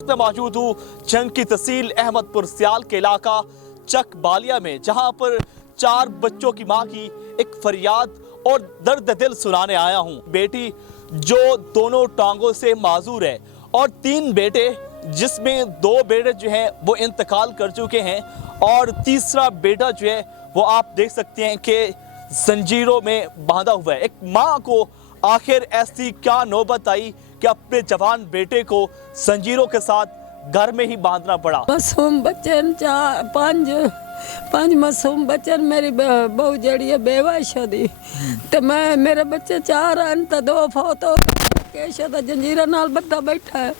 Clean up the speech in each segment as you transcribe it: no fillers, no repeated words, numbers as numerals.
मैं मौजूद हूँ जंग की तहसील अहमदपुर सियाल के इलाका चक बालिया में, जहाँ पर 4 बच्चों की माँ की एक फरियाद और दर्द दिल सुनाने आया हूँ। बेटी जो दोनों टांगों से माजूर है और 3 बेटे, जिसमें 2 बेटे जो हैं वो इंतकाल कर चुके हैं और तीसरा बेटा जो है वो आप देख सकते हैं कि जंजीरों में बांधा हुआ है। एक माँ को आखिर ऐसी क्या नौबत आई कि अपने जवान बेटे को जंजीरों के साथ घर में ही बांधना पड़ा। मासूम बच्चन पांच मासूम बच्चन, मेरी बहू जड़ी है बेवा शादी तो मैं मेरे बच्चे 4 हैं तो 2 फौत हो गए। जंजीरा नाल बंदा बैठा है,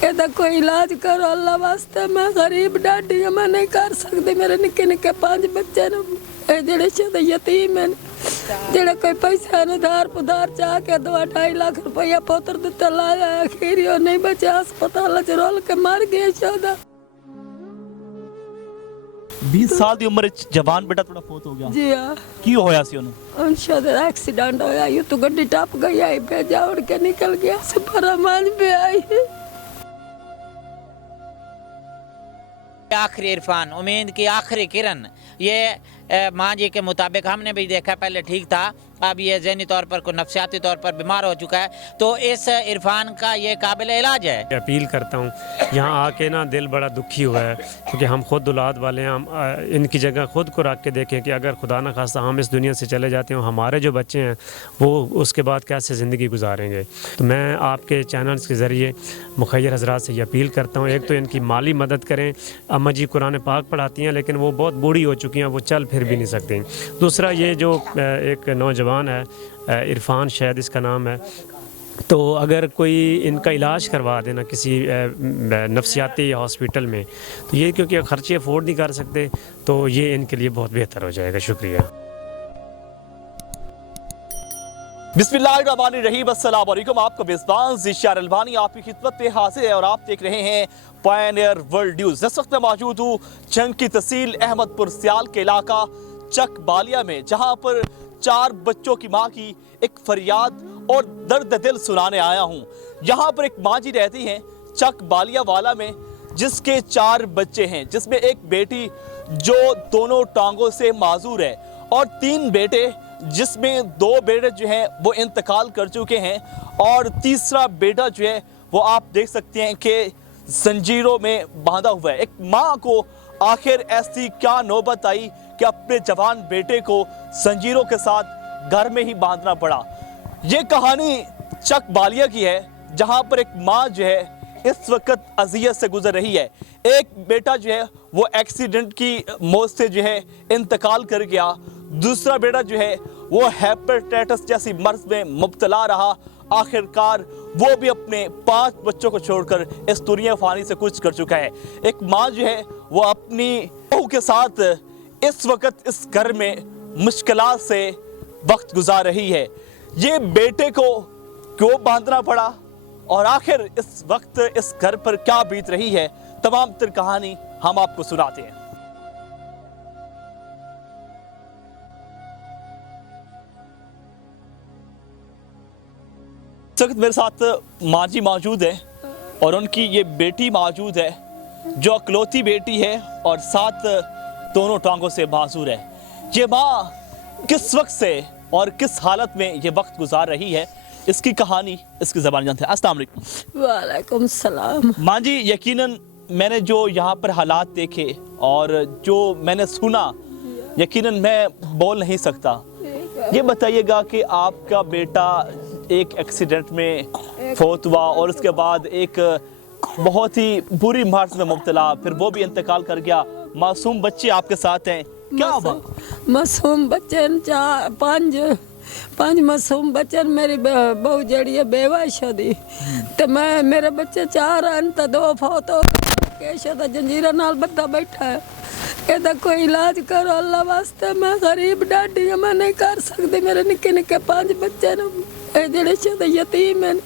कहता कोई इलाज करो अल्लाह वास्ते, मैं गरीब डाडी मैं नहीं कर सकती। मेरे निक्के निक्के 5 बच्चे ने जेड़े शायद यतीम हैं, जेड़ा कोई पैसा न धार पुधार चाह के 2-2.5 लाख रुपया पुत्र दिता लाया, आखिर नहीं बचा, अस्पताल च रोल के मर गए। शायद 20 साल की उम्र जवान बेटा थोड़ा फौत हो गया जी हाँ। की होया सी उन्हें शायद एक्सीडेंट होया, यू तो गड्डी टप गई आई पे जा उड़ के निकल गया सुपरमान पे आई। आखिरी इरफान, उम्मीद की आखिरी किरण, ये माँ जी के मुताबिक हमने भी देखा, पहले ठीक था, अब ये ज़हनी तौर पर को नफ्सियाती तौर पर बीमार हो चुका है, तो इस इरफान का ये काबिल इलाज है। अपील करता हूँ, यहाँ आके ना दिल बड़ा दुखी हुआ है, क्योंकि हम खुद औलाद वाले हैं। हम इनकी जगह खुद को रख के देखें कि अगर खुदा न खास्ता हम इस दुनिया से चले जाते हैं, हमारे जो बच्चे हैं वो उसके बाद कैसे ज़िंदगी गुजारेंगे। तो मैं आपके चैनल्स के ज़रिए मुखय्यर हज़रात से ये अपील करता हूँ, एक तो इनकी माली मदद करें। अम्मा जी कुरान पाक पढ़ाती हैं, लेकिन वो बहुत बूढ़ी हो चुकी हैं, वो चल फिर भी नहीं सकती। दूसरा ये जो एक नौजवान है, इरफान शायद इसका नाम है, तो अगर कोई इनका इलाज करवा देना किसी नफ्सियाती हॉस्पिटल में, तो ये क्योंकि खर्चे अफोर्ड नहीं कर सकते, तो ये इनके लिए बहुत बेहतर हो जाएगा। शुक्रिया। बिस्मिल्लाहिर्रहमानिर्रहीम, अस्सलाम वालेकुम। आपका मेज़बान ज़िशार अलबानी आपकी खिदमत में हाजिर है और आप देख रहे हैं पायनियर वर्ल्ड न्यूज़। इस वक्त मैं मौजूद हूँ जंग की तहसील अहमदपुर सियाल के इलाका चक बालिया में, जहाँ पर 4 बच्चों की माँ की एक फरियाद और दर्द दिल सुनाने आया हूँ। यहाँ पर एक माँ जी रहती हैं चक बालिया वाला में, जिसके 4 बच्चे हैं, जिसमें एक बेटी जो दोनों टांगों से माजूर है और 3 बेटे, जिसमें 2 बेटे जो हैं वो इंतकाल कर चुके हैं और तीसरा बेटा जो है वो आप देख सकते हैं कि जंजीरों में बांधा हुआ है। एक माँ को आखिर ऐसी क्या नौबत आई कि अपने जवान बेटे को जंजीरों के साथ घर में ही बांधना पड़ा। ये कहानी चक बालिया की है, जहाँ पर एक माँ जो है इस वक्त अजियत से गुजर रही है। एक बेटा जो है वो एक्सीडेंट की मौत से जो है इंतकाल कर गया, दूसरा बेटा जो है वो हेपेटाइटिस जैसी मर्ज में मुब्तला रहा। आखिरकार वो भी अपने 5 बच्चों को छोड़कर इस दुनिया फानी से कुछ कर चुका है। एक माँ जो है वो अपनी बहू के साथ इस वक्त इस घर में मुश्किलात से वक्त गुजार रही है। ये बेटे को क्यों बांधना पड़ा और आखिर इस वक्त इस घर पर क्या बीत रही है, तमाम तर कहानी हम आपको सुनाते हैं। इस वक्त मेरे साथ माँ जी मौजूद है और उनकी ये बेटी मौजूद है जो अकलौती बेटी है और साथ दोनों टांगों से माजूर है। ये माँ किस वक्त से और किस हालत में ये वक्त गुजार रही है, इसकी कहानी इसकी ज़बान जानते हैं। अस्सलाम वालेकुम। वालेकुम सलाम। माँ जी, यकीनन मैंने जो यहाँ पर हालात देखे और जो मैंने सुना, यकीनन मैं बोल नहीं सकता। ये बताइएगा कि आपका बेटा एक एक्सीडेंट में फौत हुआ और उसके बाद एक बहुत ही बुरी मर्ज में मुब्तला, फिर वो भी इंतकाल कर गया। मासूम बच्चे आपके साथ हैं, क्या हुआ? मासूम बच्चन 5 मासूम बच्चन, मेरी बहू जड़ी है बेवा शादी तो मैं मेरे बच्चे 4 हैं तो 2 फौत हो गए। जंजीरा नाल बंदा बैठा है, कहता कोई इलाज करो अल्लाह वास्ते, मैं गरीब डाडी मैं नहीं कर सकती। मेरे निक्के निक्के 5 बच्चे ने जेड़े शायद यतीम हैं,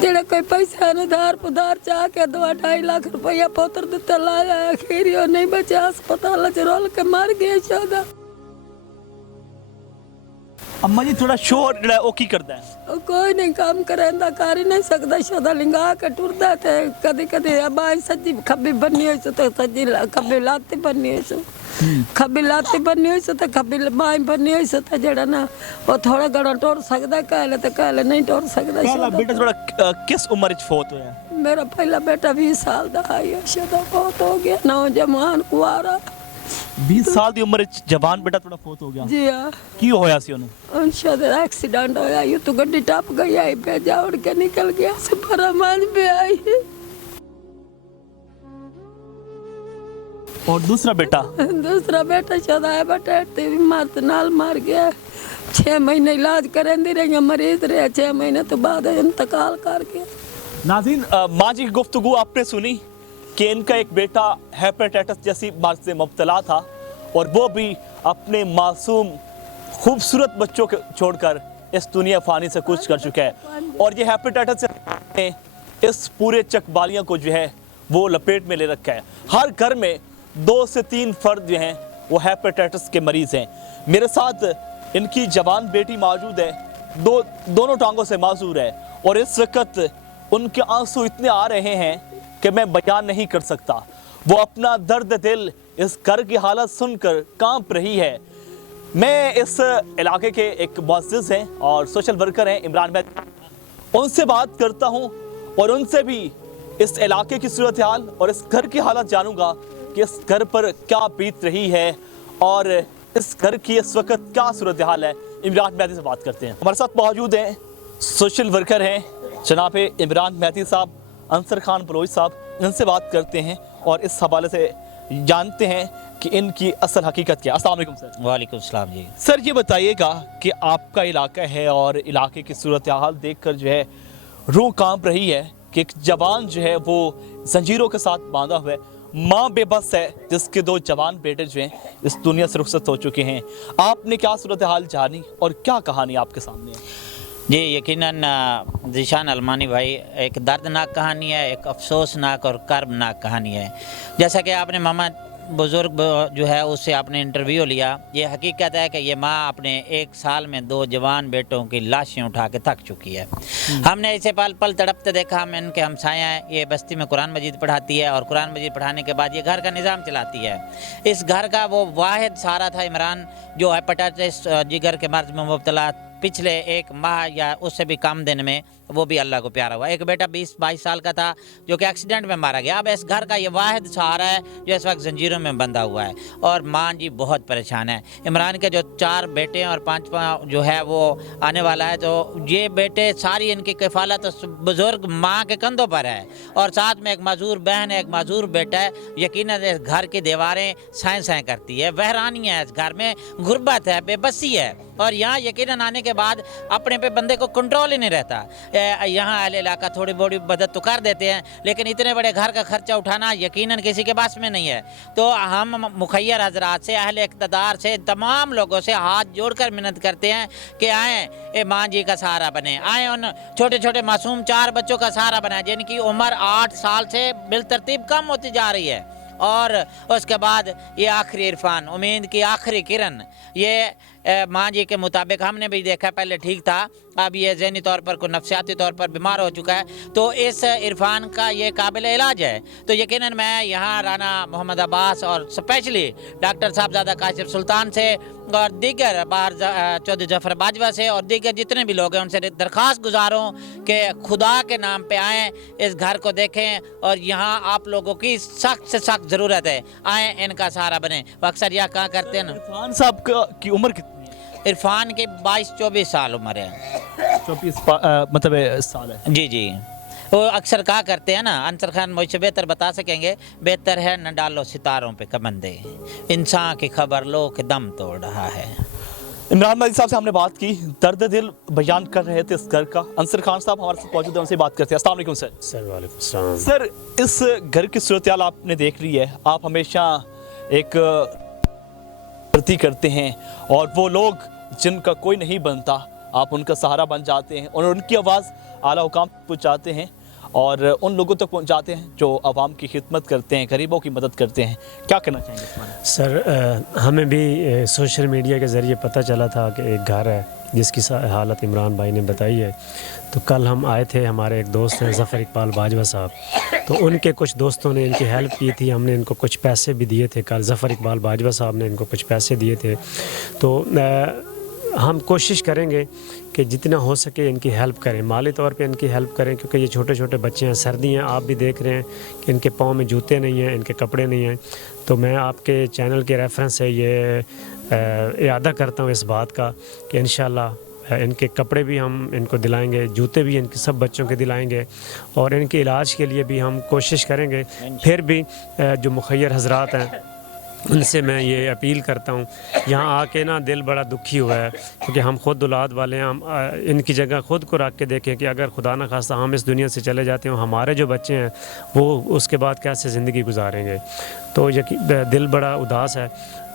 जेड़ा कोई पैसा न धार पुधार चाह के 2-2.5 लाख रुपया पुत्र दिता लाया, आखिर नहीं बचा, अस्पताल च रोल के मर गए। शायद अम्मा जी थोड़ा शोर ਜਿਹੜਾ ਉਹ ਕੀ ਕਰਦਾ ਹੈ? ਉਹ ਕੋਈ ਨਹੀਂ ਕੰਮ ਕਰਦਾ, ਕਰ ਹੀ ਨਹੀਂ ਸਕਦਾ, ਸ਼ਦਾ ਲਿੰਗਾ ਕੇ ਟੁਰਦਾ ਤੇ ਕਦੀ ਕਦੀ ਬਾਈ ਸੱਜੀ ਖੱਬੀ ਬੰਨੀ ਹੋਈ ਸੋ ਤੇ ਸੱਜੀ ਖੱਬੀ ਲਾਤੀ ਬੰਨੀ ਹੋਈ ਸੋ, ਖੱਬੀ ਲਾਤੀ ਬੰਨੀ ਹੋਈ ਸੋ ਤੇ ਖੱਬੀ ਬਾਈ ਬੰਨੀ ਹੋਈ ਸੋ ਤੇ ਜਿਹੜਾ ਨਾ ਉਹ ਥੋੜਾ ਗੜਾ ਟੁਰ ਸਕਦਾ, ਕਹਿਲੇ ਤੇ ਕਹਿਲੇ ਨਹੀਂ ਟੁਰ ਸਕਦਾ। ਪਹਿਲਾ ਬੇਟਾ ਤੁਹਾਡਾ ਕਿਸ ਉਮਰ ਵਿੱਚ ਫੌਤ ਹੋਇਆ? ਮੇਰਾ ਪਹਿਲਾ ਬੇਟਾ 20 ਸਾਲ ਦਾ ਹੈ, ਸ਼ਦਾ ਬਹੁਤ ਹੋ ਗਿਆ, ਨੌਜਵਾਨ ਕੁਆਰਾ। 20 ਸਾਲ ਦੀ ਉਮਰ ਵਿੱਚ ਜਵਾਨ ਬੇਟਾ ਤੁਹਾਡਾ ਫੌਤ ਹੋ ਗਿਆ? ਜੀ ਹਾਂ, ਕੀ ਹੋਇਆ ਸੀ ਉਹਨੂੰ? उनसे एक्सीडेंट होया, यूं तो गड्डी टप गई आई पे जा उड़ के निकल गया से परमान पे आई। और दूसरा बेटा? दूसरा बेटा शदा है बटेटती बीमार नाल मार गया। 6 महीने इलाज करेंदी रही, मरीज रहे, 6 महीने तो बाद इंतकाल कर गया। नाज़रीन, माँ जी की गुफ्तगू आपने सुनी कि इनका एक बेटा हेपेटाइटिस जैसी बीमारी से मुब्तला था और वो भी अपने मासूम खूबसूरत बच्चों को छोड़कर इस दुनिया फानी से कूच कर चुका है। और ये हेपेटाइटिस ने इस पूरे चकबालियाँ को जो है वो लपेट में ले रखा है। हर घर में 2 से 3 फर्द जो हैं वो हेपेटाइटिस के मरीज़ हैं। मेरे साथ इनकी जवान बेटी मौजूद है, दोनों टांगों से माजूर है और इस वक्त उनके आंसू इतने आ रहे हैं कि मैं बयान नहीं कर सकता। वो अपना दर्द दिल इस घर की हालत सुनकर कांप रही है। मैं इस इलाके के एक मुअज़्ज़िज़ हैं और सोशल वर्कर हैं इमरान मेहदी, उनसे बात करता हूं और उनसे भी इस इलाके की सूरत हाल और इस घर की हालत जानूंगा कि इस घर पर क्या बीत रही है और इस घर की इस वक्त क्या सूरत हाल है। इमरान मेहदी से बात करते हैं। हमारे साथ मौजूद हैं सोशल वर्कर हैं जनाब इमरान मेहदी साहब, अंसर खान बलोच साहब, इनसे बात करते हैं और इस हवाले से जानते हैं कि इनकी असल हकीकत क्या है। अस्सलाम वालेकुम सर। वालेकुम सलाम जी। सर ये बताइएगा कि आपका इलाका है और इलाके की सूरत हाल देखकर जो है रूह कांप रही है कि एक जवान जो है वो जंजीरों के साथ बांधा हुआ है, माँ बेबस है जिसके 2 जवान बेटे जो हैं इस दुनिया से रुखसत हो चुके हैं। आपने क्या सूरत हाल जानी और क्या कहानी आपके सामने है? जी यकीनन ज़ीशान अलमानी भाई, एक दर्दनाक कहानी है, एक अफसोसनाक और कर्बनाक कहानी है। जैसा कि आपने मामा बुज़ुर्ग जो है उससे आपने इंटरव्यू लिया, ये हकीकत है कि ये माँ अपने 1 साल में 2 जवान बेटों की लाशें उठा के थक चुकी है। हमने इसे पल पल तड़पते देखा। हम इनके हमसाया हैं, ये बस्ती में कुरान मजीद पढ़ाती है और कुरान मजीद पढ़ाने के बाद ये घर का निज़ाम चलाती है। इस घर का वो वाहिद सहारा था इमरान, जो हेपेटाइटिस जिगर के मर्ज में मुब्तला पिछले 1 माह या उससे भी कम दिन में वो भी अल्लाह को प्यारा हुआ। एक बेटा 20-22 साल का था जो कि एक्सीडेंट में मारा गया। अब इस घर का ये वाहिद सहारा है जो इस वक्त जंजीरों में बंधा हुआ है और माँ जी बहुत परेशान है। इमरान के जो 4 बेटे हैं और 5वां जो है वो आने वाला है, तो ये बेटे सारी इनकी किफ़ालत बुज़ुर्ग माँ के कंधों पर है और साथ में एक माजूर बहन है, एक माजूर बेटा है। यकीनन इस घर की दीवारें साएँ साएँ करती है, वहरानी है, इस घर में गुर्बत है, बेबसी है और यहाँ यकीनन आने के बाद अपने पे बंदे को कंट्रोल ही नहीं रहता। यहाँ अहले इलाका थोड़ी बड़ी मदद तो कर देते हैं लेकिन इतने बड़े घर का खर्चा उठाना यकीनन किसी के पास में नहीं है। तो हम मुखैर हजरात से, अहले इक़्तिदार से, तमाम लोगों से हाथ जोड़कर मिन्नत करते हैं कि आएँ ए माँ जी का सहारा बने, आएँ उन छोटे छोटे मासूम 4 बच्चों का सहारा बनाए जिनकी उम्र 8 साल से बिलतरतीब कम होती जा रही है। और उसके बाद ये आखिरी इरफान, उम्मीद की आखिरी किरण, ये माँ जी के मुताबिक हमने भी देखा पहले ठीक था, अब ये ज़हनी तौर पर, को नफ्सियाती तौर पर बीमार हो चुका है। तो इस इरफान का ये काबिल इलाज है। तो यकीनन मैं यहाँ राना मोहम्मद अब्बास और स्पेशली डॉक्टर साहबजादा काशिफ सुल्तान से और दीगर बाहर चौधरी जफर बाजवा से और दीगर जितने भी लोग हैं उनसे दरख्वास्त गुजारूँ कि खुदा के नाम पे आएँ, इस घर को देखें और यहाँ आप लोगों की सख्त से सख्त ज़रूरत है, आएँ इनका सहारा बने। अक्सर यह कहाँ करते हैं ना। इरफान साहब की उम्र कितनी है? इरफान की 22-24 साल उम्र है। 24 मतलब साल है। जी जी, वो अक्सर कहा करते हैं ना, अंसर खान मुझसे बेहतर बता सकेंगे, बेहतर है न डालो सितारों पे कबंदे, इंसान की खबर लो कि दम तोड़ रहा है। इमरान मेहदी साहब से हमने बात की, दर्द दिल बयान कर रहे थे इस घर का। अंसर खान साहब हमारे साथ मौजूद हैं, उनसे बात करते हैं। अस्सलाम वालेकुम सर। सर वालेकुम सलाम। सर इस घर की सूरत हाल आपने देख ली है, आप हमेशा एक प्रति करते हैं और वो लोग जिनका कोई नहीं बनता आप उनका सहारा बन जाते हैं और उनकी आवाज़ आला हुकाम पहुँचाते हैं। اور ان لوگوں تک پہنچاتے ہیں جو عوام کی خدمت کرتے ہیں, غریبوں کی مدد کرتے ہیں. کیا کہنا چاہیں گے اس بارے میں؟ سر ہمیں بھی سوشل میڈیا کے ذریعے پتہ چلا تھا کہ ایک گھر ہے جس کی حالت عمران بھائی نے بتائی ہے. تو کل ہم آئے تھے, ہمارے ایک دوست ہیں ظفر اقبال باجوہ صاحب, تو ان کے کچھ دوستوں نے ان کی ہیلپ کی تھی. ہم نے ان کو کچھ پیسے بھی دیے تھے. کل ظفر اقبال باجوہ صاحب نے ان کو کچھ پیسے دیے تھے. تو ہم کوشش کریں گے کہ جتنا ہو سکے ان کی ہیلپ کریں, مالی طور پہ ان کی ہیلپ کریں, کیونکہ یہ چھوٹے چھوٹے بچے ہیں, سردی ہیں, آپ بھی دیکھ رہے ہیں کہ ان کے پاؤں میں جوتے نہیں ہیں, ان کے کپڑے نہیں ہیں. تو میں آپ کے چینل کے ریفرنس سے یہ اعادہ کرتا ہوں اس بات کا کہ انشاءاللہ ان کے کپڑے بھی ہم ان کو دلائیں گے, جوتے بھی ان کے سب بچوں کے دلائیں گے, اور ان کے علاج کے لیے بھی ہم کوشش کریں گے. پھر بھی جو مخیر حضرات ہیں ان سے میں یہ اپیل کرتا ہوں, یہاں آ کے نا دل بڑا دکھی ہوا ہے, کیونکہ ہم خود اولاد والے ہیں. ہم ان کی جگہ خود کو رکھ کے دیکھیں کہ اگر خدا نہ خواستہ ہم اس دنیا سے چلے جاتے ہیں, ہمارے جو بچے ہیں وہ اس کے بعد کیسے زندگی گزاریں گے. تو دل بڑا اداس ہے.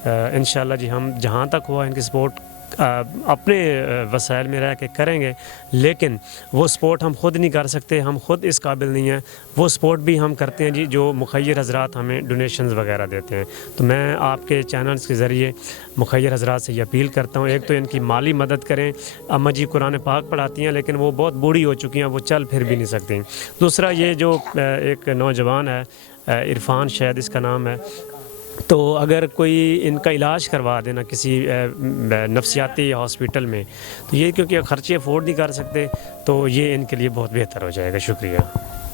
انشاءاللہ جی ہم جہاں تک ہوا ان کی سپورٹ اپنے وسائل میں رہ کے کریں گے, لیکن وہ سپورٹ ہم خود نہیں کر سکتے, ہم خود اس قابل نہیں ہیں. وہ سپورٹ بھی ہم کرتے ہیں جی جو مخیر حضرات ہمیں ڈونیشنز وغیرہ دیتے ہیں. تو میں آپ کے چینلز کے ذریعے مخیر حضرات سے یہ اپیل کرتا ہوں, ایک تو ان کی مالی مدد کریں. اماں جی قرآن پاک پڑھاتی ہیں لیکن وہ بہت بوڑھی ہو چکی ہیں, وہ چل پھر بھی نہیں سکتی. دوسرا یہ جو ایک نوجوان ہے عرفان شاید اس کا نام ہے, تو اگر کوئی ان کا علاج کروا دینا کسی نفسیاتی ہاسپٹل میں, تو یہ کیونکہ خرچے افورڈ نہیں کر سکتے, تو یہ ان کے لیے بہت بہتر ہو جائے گا. شکریہ.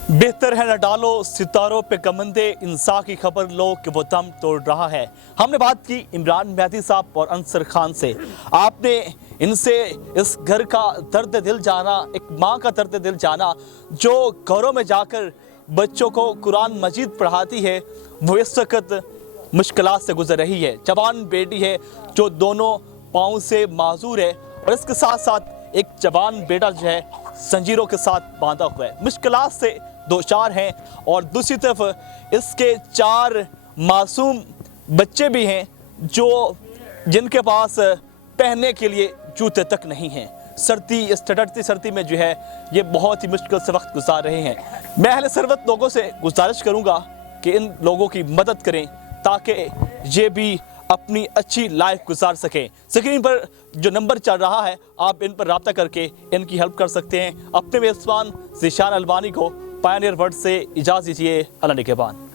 بہتر ہے نہ ڈالو ستاروں پہ کمندے, انسان کی خبر لو کہ وہ دم توڑ رہا ہے. ہم نے بات کی عمران مہدی صاحب اور انصر خان سے. آپ نے ان سے اس گھر کا درد دل جانا, ایک ماں کا درد دل جانا جو گھروں میں جا کر بچوں کو قرآن مجید پڑھاتی ہے, وہ اس وقت مشکلات سے گزر رہی ہے. جوان بیٹی ہے جو دونوں پاؤں سے معذور ہے, اور اس کے ساتھ ساتھ ایک جوان بیٹا جو ہے زنجیروں کے ساتھ باندھا ہوا ہے, مشکلات سے دوچار ہیں. اور دوسری طرف اس کے 4 معصوم بچے بھی ہیں جن کے پاس پہننے کے لیے جوتے تک نہیں ہیں. سردی, اس ٹھٹرتی سردی میں جو ہے یہ بہت ہی مشکل سے وقت گزار رہے ہیں. میں اہل ثروت لوگوں سے گزارش کروں گا کہ ان لوگوں کی مدد کریں تاکہ یہ بھی اپنی اچھی لائف گزار سکیں. اسکرین پر جو نمبر چل رہا ہے آپ ان پر رابطہ کر کے ان کی ہیلپ کر سکتے ہیں. اپنے میزبان ذیشان البانی کو پائنیئر ورلڈ سے اجازت دیجیے. اللہ نگہبان.